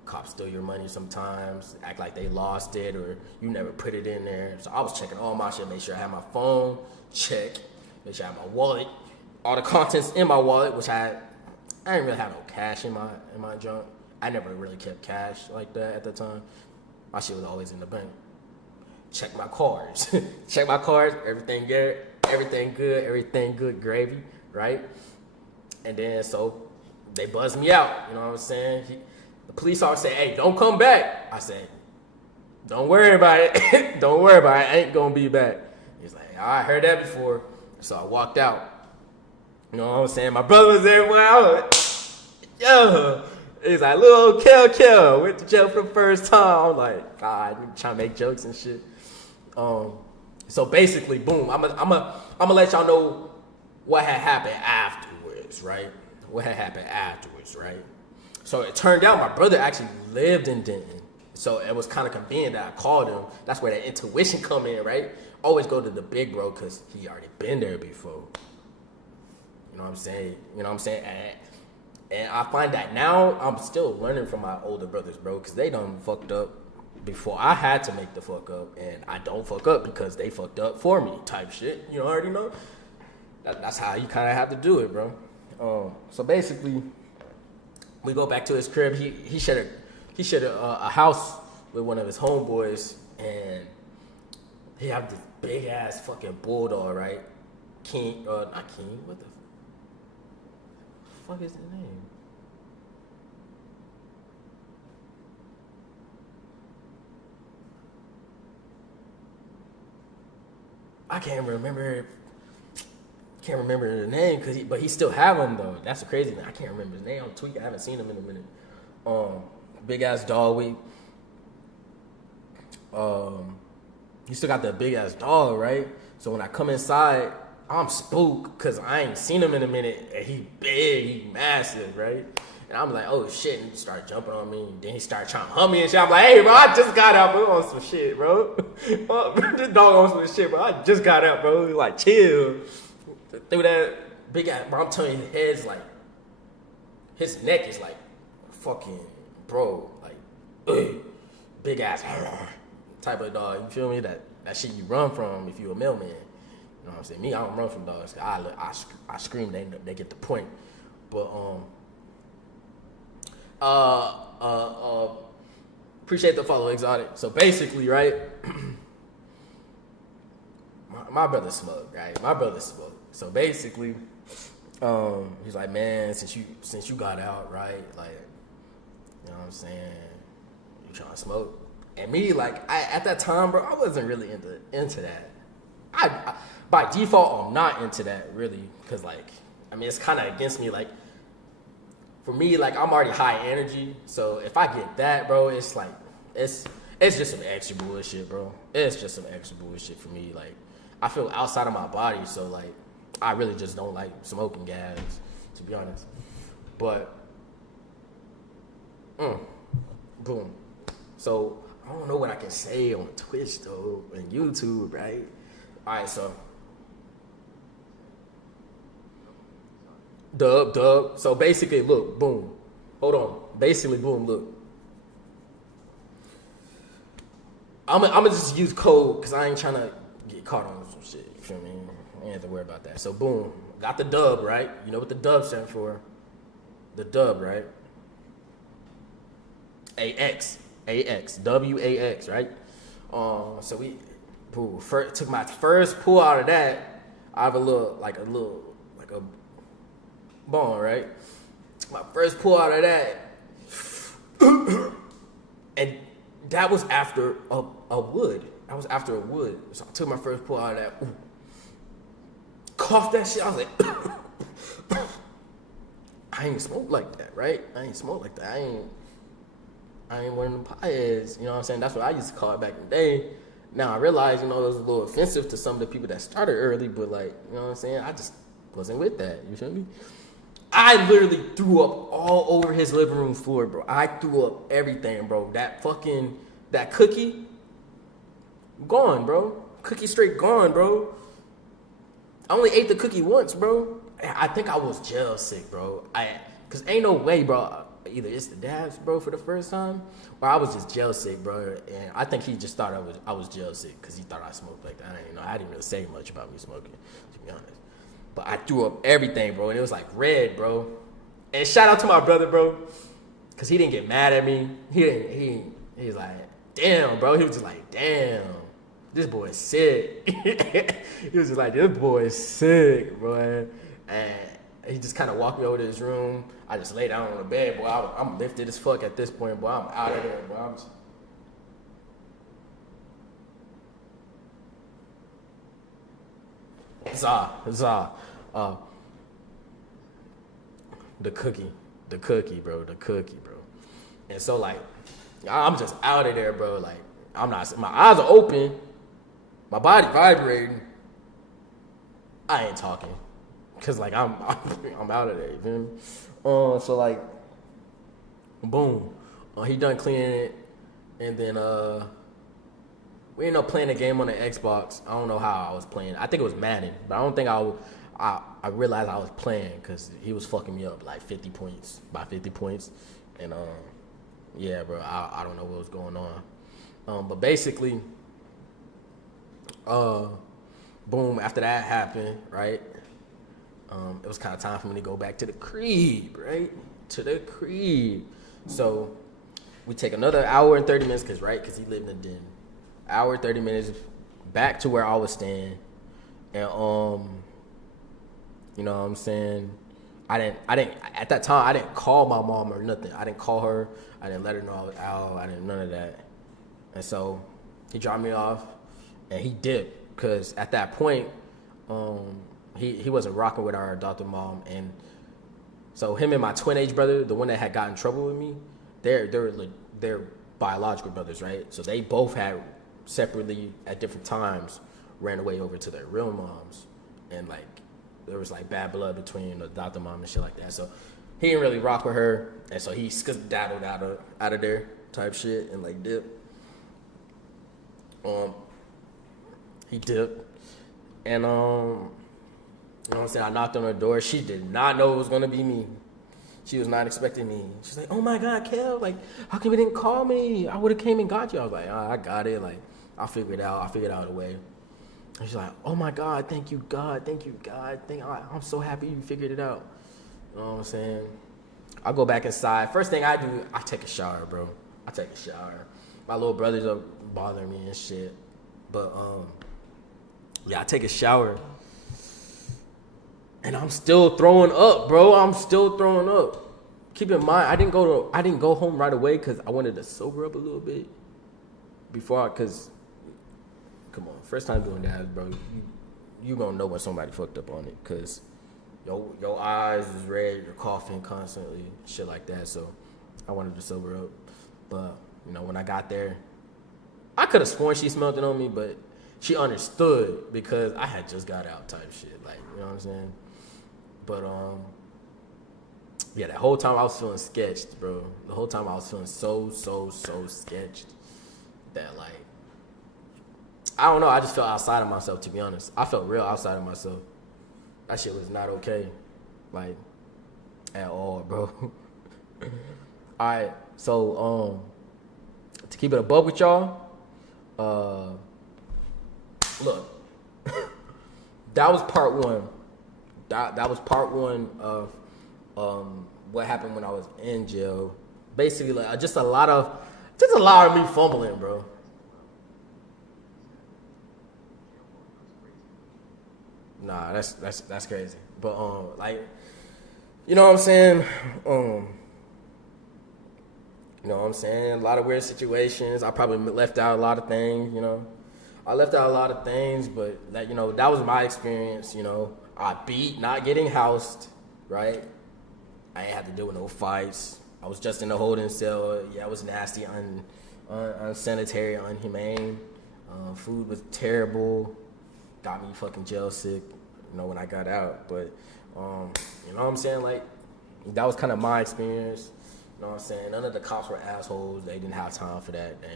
cops steal your money sometimes, act like they lost it, or you never put it in there. So I was checking all my shit, make sure I had my phone, make sure I had my wallet, all the contents in my wallet, which I didn't really have no cash in my junk. I never really kept cash like that at the time. My shit was always in the bank. Check my cards. Everything good, gravy, right? And then so they buzzed me out, you know what I'm saying? The police officer said, hey, don't come back. I said, Don't worry about it. Don't worry about it. I ain't gonna be back. He's like, I heard that before. So I walked out. You know what I'm saying? My brother was there. I was like, yo. He's like, little Kel went to jail for the first time. I'm like, God, you trying to make jokes and shit. So basically, boom. I'm gonna let y'all know what had happened afterwards, right? What had happened afterwards, right? So it turned out my brother actually lived in Denton. So it was kind of convenient that I called him. That's where that intuition come in, right? Always go to the big bro because he already been there before. You know what I'm saying? You know what I'm saying? And I find that now I'm still learning from my older brothers, bro, because they done fucked up before I had to make the fuck up. And I don't fuck up because they fucked up for me type shit. You already know? That's how you kind of have to do it, bro. So basically, we go back to his crib. He shared a house with one of his homeboys, and he have this big ass fucking bulldog, right? King, not King. What the fuck is his name? I can't remember the name but he still have him though. That's the crazy thing. I can't remember his name. I'm tweaking. I haven't seen him in a minute. Big ass dog. He still got that big ass dog, right? So when I come inside, I'm spooked because I ain't seen him in a minute, and he big, he massive, right? And I'm like, oh shit, and he started jumping on me. Then he started trying to hump me and shit. I'm like, hey bro, I just got out, bro, on some shit, bro. This dog on some shit, bro. I just got out, bro. Like, chill. Through that big ass, bro, I'm telling you, his neck is like fucking, bro, like, big ass type of dog. You feel me? That shit you run from if you a mailman. You know what I'm saying? Me, I don't run from dogs. I scream, they get the point. But appreciate the follow, Exotic. So basically, right, my brother smoked, right? My brother smoked. So basically, he's like, man, since you got out, right, like, you know what I'm saying, you trying to smoke? And me, like, at that time, bro, I wasn't really into that. I by default, I'm not into that, really, because, like, I mean, it's kind of against me, like, for me, like, I'm already high energy, so if I get that, bro, it's like, it's just some extra bullshit, bro. It's just some extra bullshit for me, like, I feel outside of my body, so, like, I really just don't like smoking gas, to be honest. But, boom. So, I don't know what I can say on Twitch, though, and YouTube, right? All right, so. Dub. So, basically, look, boom. Hold on. Basically, boom, look. I'm gonna just use code, because I ain't trying to get caught on some shit, you feel me? I ain't have to worry about that. So, boom. Got the dub, right? You know what the dub stands for? The dub, right? AX, WAX, right? So we took my first pull out of that. I have a bone, right? My first pull out of that, and that was after a wood. I was after a wood, so I took my first pull out of that. Ooh. Coughed that shit. I was like, I ain't smoked like that, right? I ain't smoked like that. I ain't one of them pieheads, you know what I'm saying? That's what I used to call it back in the day. Now I realize, you know, it was a little offensive to some of the people that started early, but like, you know what I'm saying? I just wasn't with that, you feel me? I literally threw up all over his living room floor, bro. I threw up everything, bro. That cookie, gone, bro. Cookie straight gone, bro. I only ate the cookie once, bro. I think I was jail sick, bro. Cause ain't no way, bro. Either it's the dabs, bro, for the first time, or I was just jail sick, bro. And I think he just thought I was jail sick because he thought I smoked like that. I didn't really say much about me smoking, to be honest. But I threw up everything, bro, and it was like red, bro. And shout out to my brother, bro, because he didn't get mad at me. He was like, damn, bro. He was just like, damn, this boy is sick. He was just like, this boy is sick, bro. And he just kind of walked me over to his room. I just lay down on the bed, boy. I'm lifted as fuck at this point, boy. I'm out of there, bro. Za. Uh, the cookie, bro. And so like, I'm just out of there, bro. Like, I'm not. My eyes are open, my body vibrating. I ain't talking, cause like I'm out of there. You feel me? So like, boom. He done cleaning it, and then we ended up playing a game on the Xbox. I don't know how I was playing. I think it was Madden, but I don't think I realized I was playing because he was fucking me up like 50 points, and yeah, bro, I don't know what was going on. But basically, boom, after that happened, right? It was kind of time for me to go back to the crib, right? So we take another hour and 30 minutes, cause he lived in Den. Hour 30 minutes back to where I was staying, and you know what I'm saying? I didn't at that time I didn't call my mom or nothing. I didn't call her. I didn't let her know I was out. I didn't none of that. And so he dropped me off, and he dipped because at that point, he wasn't rocking with our adopted mom, and so him and my twin age brother, the one that had gotten in trouble with me, they're biological brothers, right? So they both had separately at different times ran away over to their real moms, and like there was like bad blood between the adopted mom and shit like that. So he didn't really rock with her, and so he skedaddled out of there type shit and like dipped. He dipped, and you know what I'm saying? I knocked on her door. She did not know it was gonna be me. She was not expecting me. She's like, "Oh my God, Kel, like, how come you didn't call me? I would have came and got you." I was like, I got it. Like, I figured out a way. And she's like, "Oh my God, thank you, God. I'm so happy you figured it out." You know what I'm saying? I go back inside. First thing I do, I take a shower, bro. My little brothers are bothering me and shit. But, yeah, I take a shower. And I'm still throwing up, bro. Keep in mind, I didn't go home right away because I wanted to sober up a little bit cause come on, first time doing that, bro, you gonna know when somebody fucked up on it, cause your eyes is red, you're coughing constantly, shit like that. So I wanted to sober up, but you know, when I got there, I could have sworn she smelled it on me, but she understood because I had just got out type shit, like, you know what I'm saying? But yeah, that whole time I was feeling sketched, bro. The whole time I was feeling so sketched that, like, I don't know, I just felt outside of myself, to be honest. I felt real outside of myself. That shit was not okay, like, at all, bro. Alright, so to keep it above with y'all, look, that was part one. That was part one of what happened when I was in jail. Basically, like, just a lot of me fumbling, bro. Nah, that's crazy. But like, you know what I'm saying? You know what I'm saying? A lot of weird situations. I probably left out a lot of things, you know. I left out a lot of things, but that, you know, that was my experience, you know. I beat not getting housed, right? I ain't had to deal with no fights. I was just in a holding cell. Yeah, it was nasty, unsanitary, unhumane. Food was terrible. Got me fucking jail sick, you know, when I got out. But, you know what I'm saying? Like, that was kind of my experience. You know what I'm saying? None of the cops were assholes. They didn't have time for that. They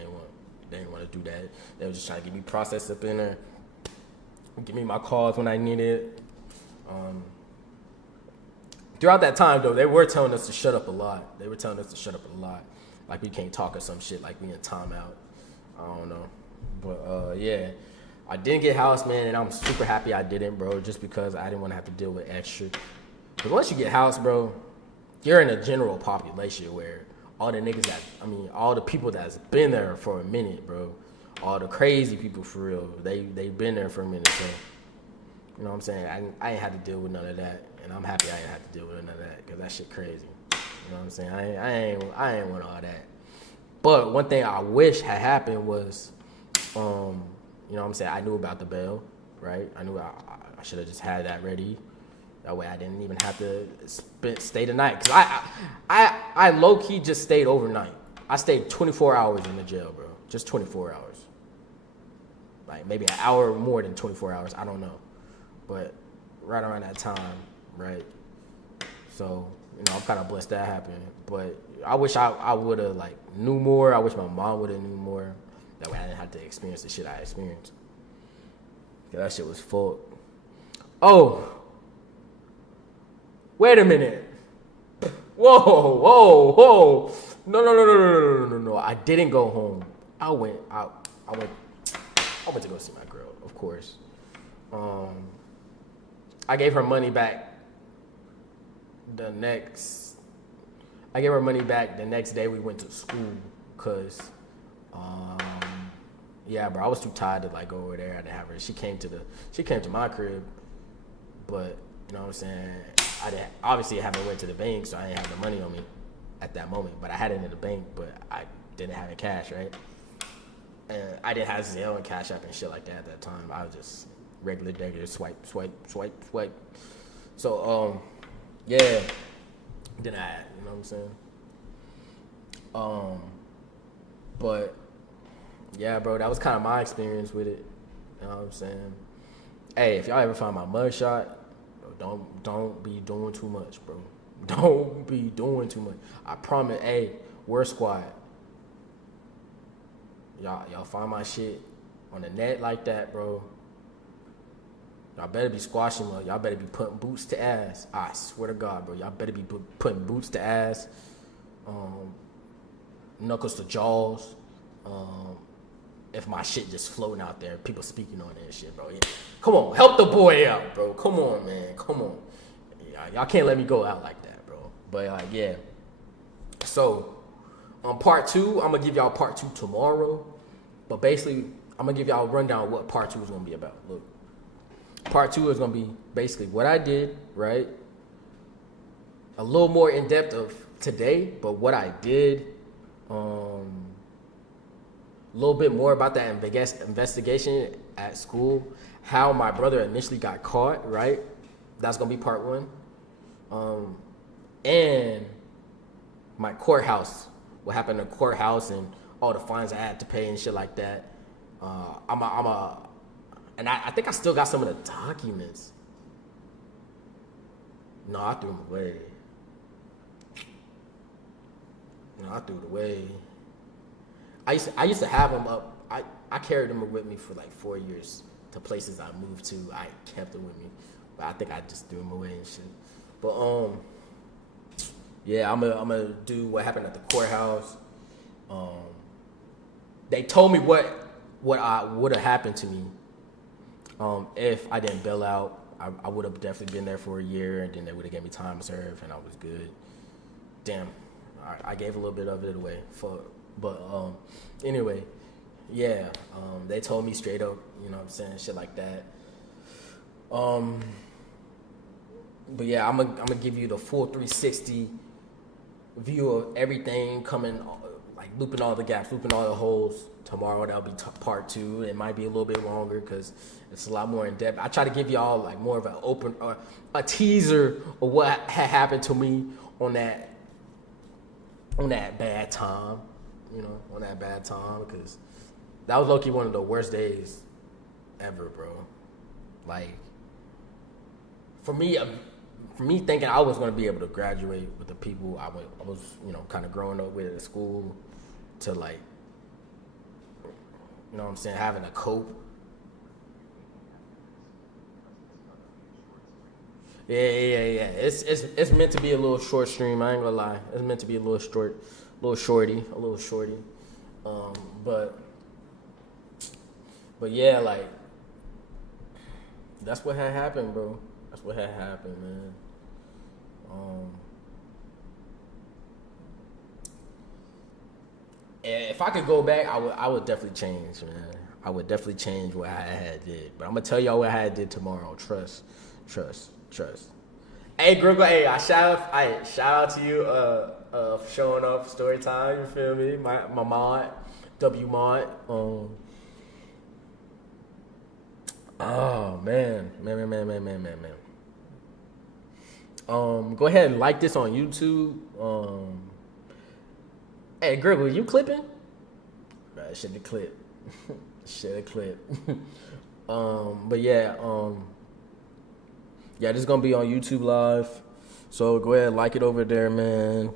didn't want to do that. They were just trying to get me processed up in there, give me my calls when I needed. Throughout that time, though, they were telling us to shut up a lot. Like we can't talk or some shit, like we in timeout. I don't know. But, yeah. I didn't get housed, man, and I'm super happy I didn't, bro, just because I didn't want to have to deal with extra. Because once you get housed, bro, you're in a general population where all the people that's been there for a minute, bro, all the crazy people for real, they've been there for a minute, so, you know what I'm saying? I ain't had to deal with none of that, and I'm happy I ain't had to deal with none of that, because that shit crazy. You know what I'm saying? I ain't want all that. But one thing I wish had happened was, you know what I'm saying? I knew about the bail, right? I I should have just had that ready. That way I didn't even have to stay the night. Cause I low key just stayed overnight. I stayed 24 hours in the jail, bro. Just 24 hours. Like maybe an hour more than 24 hours. I don't know. But right around that time, right? So, I'm kind of blessed that happened. But I wish I would have like knew more. I wish my mom would have knew more. That way I didn't have to experience the shit I experienced. Yeah, that shit was full. Oh. Wait a minute. Whoa. No. I didn't go home. I went to go see my girl, of course. I gave her money back the next day we went to school, cause yeah, bro, I was too tired to like go over there. I didn't have her. She came to my crib, but you know what I'm saying? I haven't went to the bank, so I didn't have the money on me at that moment. But I had it in the bank, but I didn't have it cash, right? And I didn't have Zelle and Cash App and shit like that at that time. I was just regular swipe. So yeah. Then I, you know what I'm saying? But yeah, bro, that was kind of my experience with it. You know what I'm saying? Hey, if y'all ever find my mugshot, don't be doing too much, bro. Don't be doing too much. I promise. Hey, we're squad. Y'all find my shit on the net like that, bro. Y'all better be squashing them. Y'all better be putting boots to ass. I swear to God, bro. Y'all better be putting boots to ass, knuckles to jaws. If my shit just floating out there, people speaking on that shit, bro. Yeah. Come on, help the boy out, bro. Come on, man. Come on. Y'all can't let me go out like that, bro. But yeah. So, on part 2, I'm gonna give y'all part 2 tomorrow. But basically, I'm gonna give y'all a rundown of what part 2 is gonna be about. Look, part 2 is gonna be basically what I did, right? A little more in depth of today, but what I did. A little bit more about that investigation at school, how my brother initially got caught, right? That's gonna be part 1. And my courthouse, what happened in the courthouse and all the fines I had to pay and shit like that. And I think I still got some of the documents. No, I threw them away. I used to have them up. I carried them with me for like 4 years to places I moved to. I kept them with me, but I think I just threw them away and shit. But yeah, I'm gonna do what happened at the courthouse. They told me what would have happened to me if I didn't bail out. I would have definitely been there for a year, and then they would have given me time to serve, and I was good. Damn, I gave a little bit of it away. But anyway, yeah, they told me straight up, you know what I'm saying, shit like that. But yeah, I'm gonna give you the full 360 view of everything coming, like looping all the gaps, looping all the holes. Tomorrow that'll be part 2. It might be a little bit longer because it's a lot more in depth. I try to give y'all like more of a teaser of what had happened to me on that bad time. On that bad time, because that was low-key one of the worst days ever, bro. Like, for me thinking I was going to be able to graduate with the people I was, kind of growing up with at school, to like, you know what I'm saying, having to cope. Yeah. It's meant to be a little short stream. I ain't gonna lie. It's meant to be a little shorty. But yeah, like, that's what had happened, bro. That's what had happened, man. If I could go back, I would definitely change, man. I would definitely change what I had did. But I'm gonna tell y'all what I had did tomorrow. Trust. Hey, Gringo, hey, shout out to you for showing up, story time, you feel me? My mod, W mod. Oh man. Go ahead and like this on YouTube. Hey, Greg, you clipping? Right, should have clipped. Should have clipped. But yeah, yeah, this is gonna be on YouTube Live. So go ahead and like it over there, man.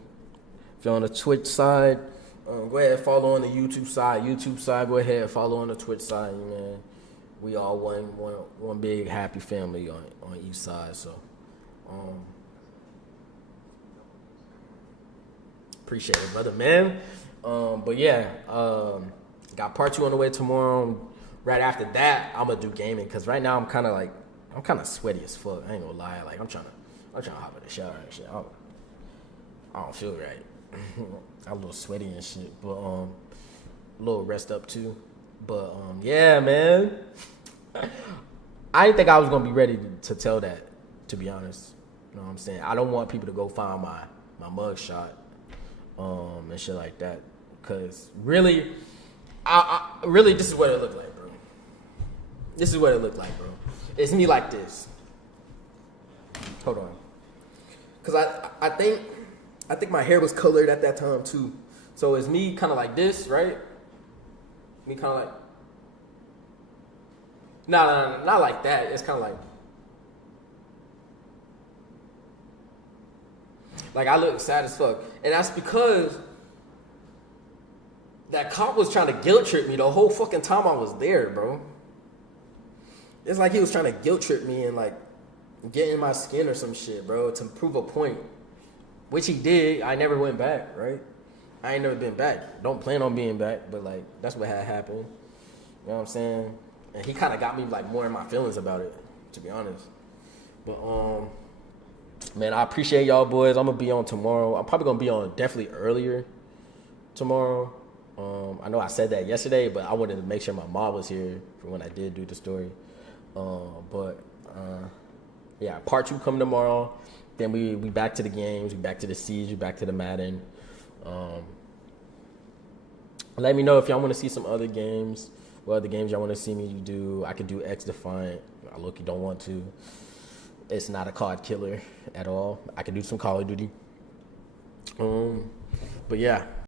If you're on the Twitch side, go ahead and follow on the YouTube side. YouTube side, go ahead and follow on the Twitch side, man. We all one big happy family on each side. So, appreciate it, brother, man. But yeah, got part 2 on the way tomorrow. Right after that, I'm gonna do gaming because right now I'm kind of sweaty as fuck. I ain't gonna lie. Like I'm trying to hop in the shower and shit. I don't feel right. I'm a little sweaty and shit, but a little rest up too. But yeah, man. I didn't think I was gonna be ready to tell that. To be honest, you know what I'm saying. I don't want people to go find my mug shot, and shit like that. Cause really, I really this is what it looked like, bro. This is what it looked like, bro. It's me like this. Hold on. Cause I think my hair was colored at that time too. So it's me kind of like this, right? Me kind of like. No, not like that. It's kind of like I look sad as fuck, and that's because that cop was trying to guilt trip me the whole fucking time I was there, bro. It's like he was trying to guilt trip me and like get in my skin or some shit, bro, to prove a point, which he did. I never went back, right? I ain't never been back. Don't plan on being back, but like that's what had happened. You know what I'm saying? And he kind of got me like more in my feelings about it, to be honest. But man, I appreciate y'all boys. I'm gonna be on tomorrow. I'm probably gonna be on definitely earlier tomorrow. I know I said that yesterday, but I wanted to make sure my mom was here for when I did do the story. But yeah, part 2 coming tomorrow. Then we back to the games, we back to the Siege, we back to the Madden. Let me know if y'all want to see some other games. What other games y'all want to see me do? I could do X Defiant. I look, you don't want to. It's not a COD killer at all. I could do some Call of Duty. But yeah.